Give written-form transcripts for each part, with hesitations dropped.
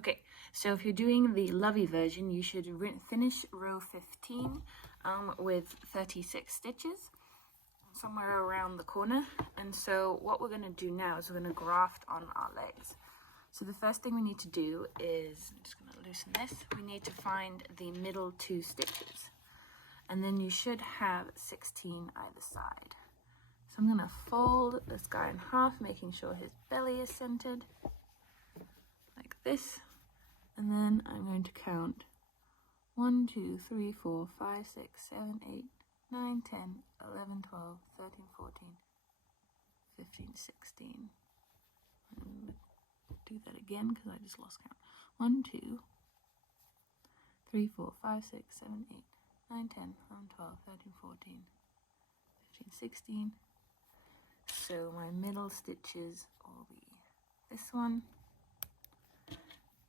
Okay, so if you're doing the lovey version, you should finish row 15 with 36 stitches somewhere around the corner. And so what we're going to do now is we're going to graft on our legs. So the first thing we need to do is, I'm just going to loosen this, we need to find the middle 2 stitches. And then you should have 16 either side. So I'm going to fold this guy in half, making sure his belly is centered, like this. And then I'm going to count 1, 2, 3, 4, 5, 6, 7, 8, 9, 10, 11, 12, 13, 14, 15, 16. I'm going to do that again because I just lost count. 1, 2, 3, 4, 5, 6, 7, 8, 9, 10, 11, 12, 13, 14, 15, 16. So my middle stitches will be this one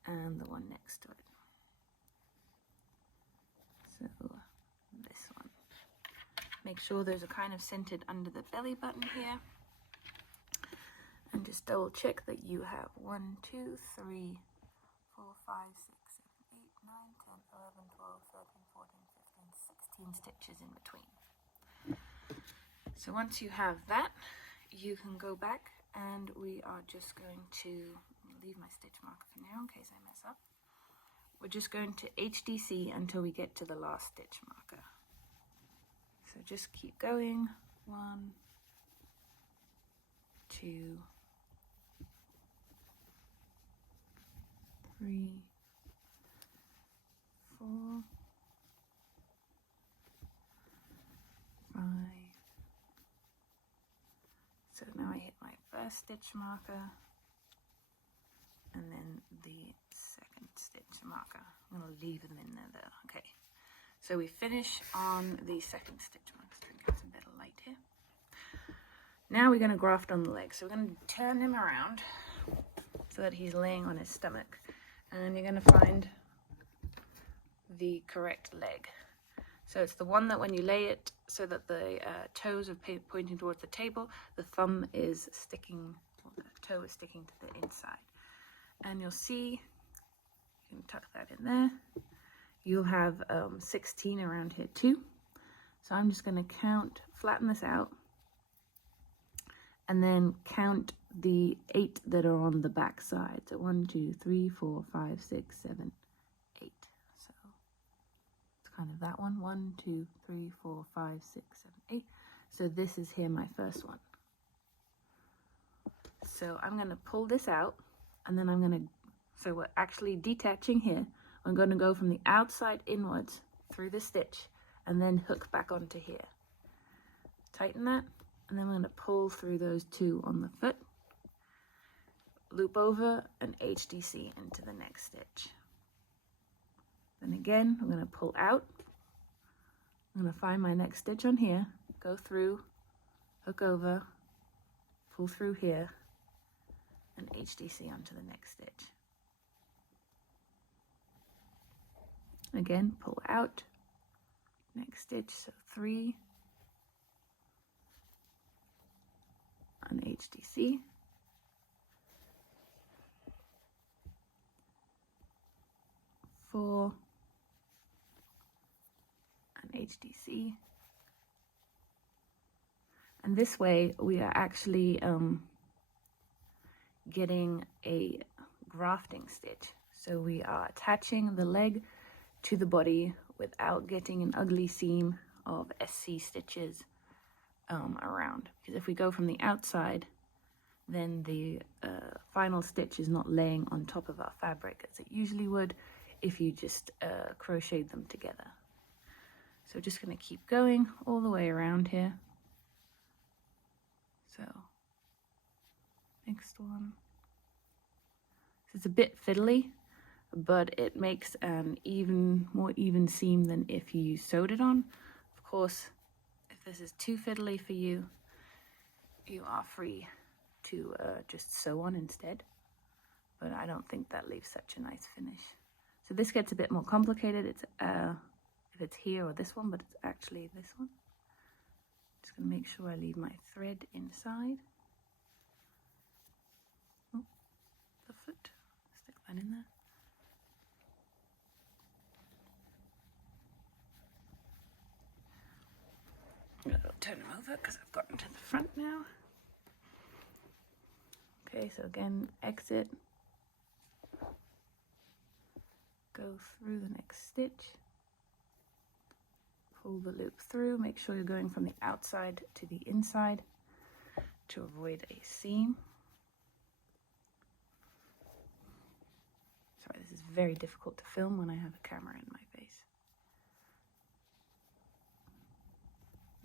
and the one next to it. So this one. Make sure those are kind of centered under the belly button here. And just double check that you have 1, 2, 3, 4, 5, 6, 7, 8, 9, 10, 11, 12, 13, 14, 15, 16 stitches in between. So once you have that, you can go back and we are just going to leave my stitch marker for now in case I mess up. We're just going to HDC until we get to the last stitch marker. So just keep going. 1, 2, 3, 4, 5. So now I hit my first stitch marker and then the second stitch marker. I'm going to leave them in there though. Okay, so we finish on the second stitch marker. So we got some better light here. Now we're going to graft on the leg. So we're going to turn him around so that he's laying on his stomach, and you're going to find the correct leg. So it's the one that when you lay it so that the toes are pointing towards the table, the thumb is sticking, or the toe is sticking to the inside. And you'll see, you can tuck that in there. You'll have 16 around here too. So I'm just going to count, flatten this out, and then count the 8 that are on the back side. So 1, 2, 3, 4, 5, 6, 7, 8. So it's kind of that one. 1, 2, 3, 4, 5, 6, 7, 8. So this is here my first one. So I'm going to pull this out, and then I'm going to, so we're actually detaching here. I'm going to go from the outside inwards through the stitch and then hook back onto here. Tighten that, and then we're going to pull through those 2 on the foot, loop over and HDC into the next stitch. Then again, I'm going to pull out. I'm going to find my next stitch on here, go through, hook over, pull through here, and HDC onto the next stitch. Again, pull out, next stitch, so 3, and HDC. 4, and HDC. And this way we are actually getting a grafting stitch. So we are attaching the leg to the body without getting an ugly seam of SC stitches around. Because if we go from the outside, then the final stitch is not laying on top of our fabric as it usually would if you just crocheted them together. So just going to keep going all the way around here. So next one. So it's a bit fiddly, but it makes an more even seam than if you sewed it on. Of course, if this is too fiddly for you, you are free to just sew on instead. But I don't think that leaves such a nice finish. So this gets a bit more complicated. It's if it's here or this one, but it's actually this one. Just gonna make sure I leave my thread inside. Oh, the foot, stick that in there. turn them over because I've gotten to the front now. Okay, so again, exit, go through the next stitch, pull the loop through, make sure you're going from the outside to the inside to avoid a seam. Sorry, this is very difficult to film when I have a camera in my face.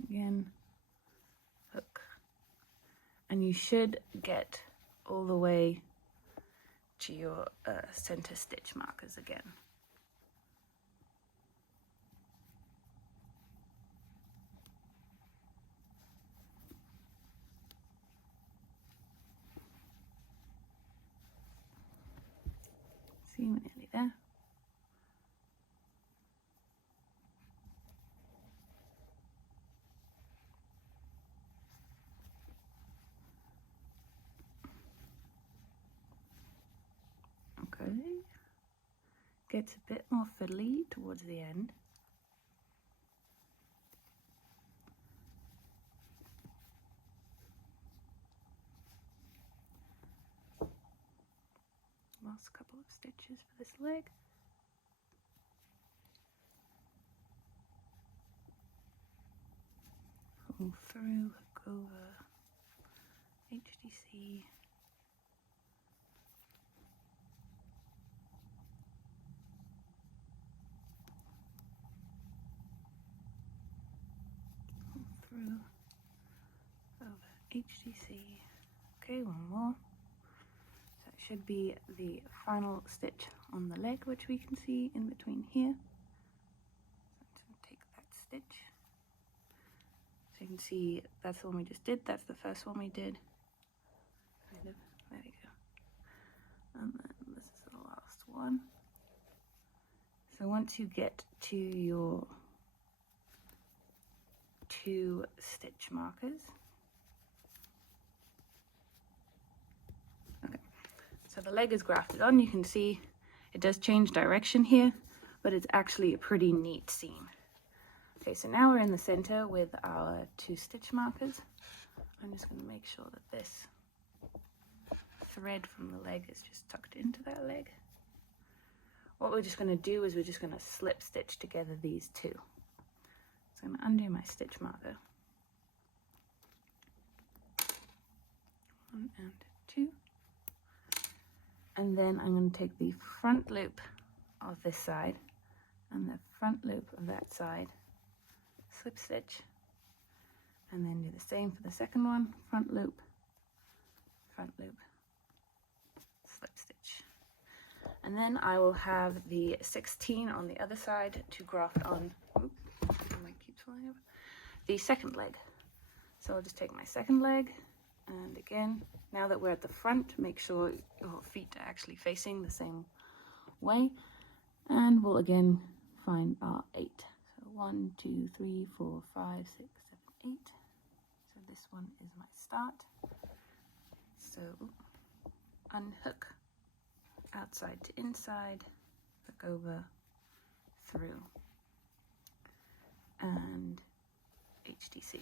Again, hook, and you should get all the way to your center stitch markers again. See, we're nearly there. Okay, gets a bit more fiddly towards the end. Last couple of stitches for this leg. Pull through, hook over, HDC. Through, over, HDC. Okay, one more. So it should be the final stitch on the leg, which we can see in between here. So I'm going to take that stitch. So you can see that's the one we just did. That's the first one we did. Kind of. There we go. And then this is the last one. So once you get to your 2 stitch markers. Okay, so the leg is grafted on. You can see it does change direction here, but it's actually a pretty neat seam. Okay, so now we're in the center with our 2 stitch markers. I'm just going to make sure that this thread from the leg is just tucked into that leg. What we're just going to do is we're just going to slip stitch together these 2. So I'm going to undo my stitch marker. 1 and 2. And then I'm going to take the front loop of this side and the front loop of that side, slip stitch, and then do the same for the second one, front loop, slip stitch. And then I will have the 16 on the other side to graft on. The second leg. So I'll just take my second leg, and again, now that we're at the front, make sure your feet are actually facing the same way, and we'll again find our 8. So 1, 2, 3, 4, 5, 6, 7, 8. So this one is my start. So unhook, outside to inside, hook over, through, and HDC.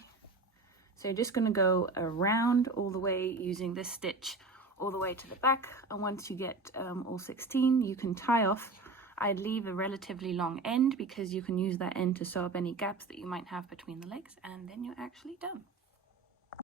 So you're just going to go around all the way using this stitch all the way to the back, and once you get all 16, you can tie off. I'd leave a relatively long end because you can use that end to sew up any gaps that you might have between the legs, and then you're actually done.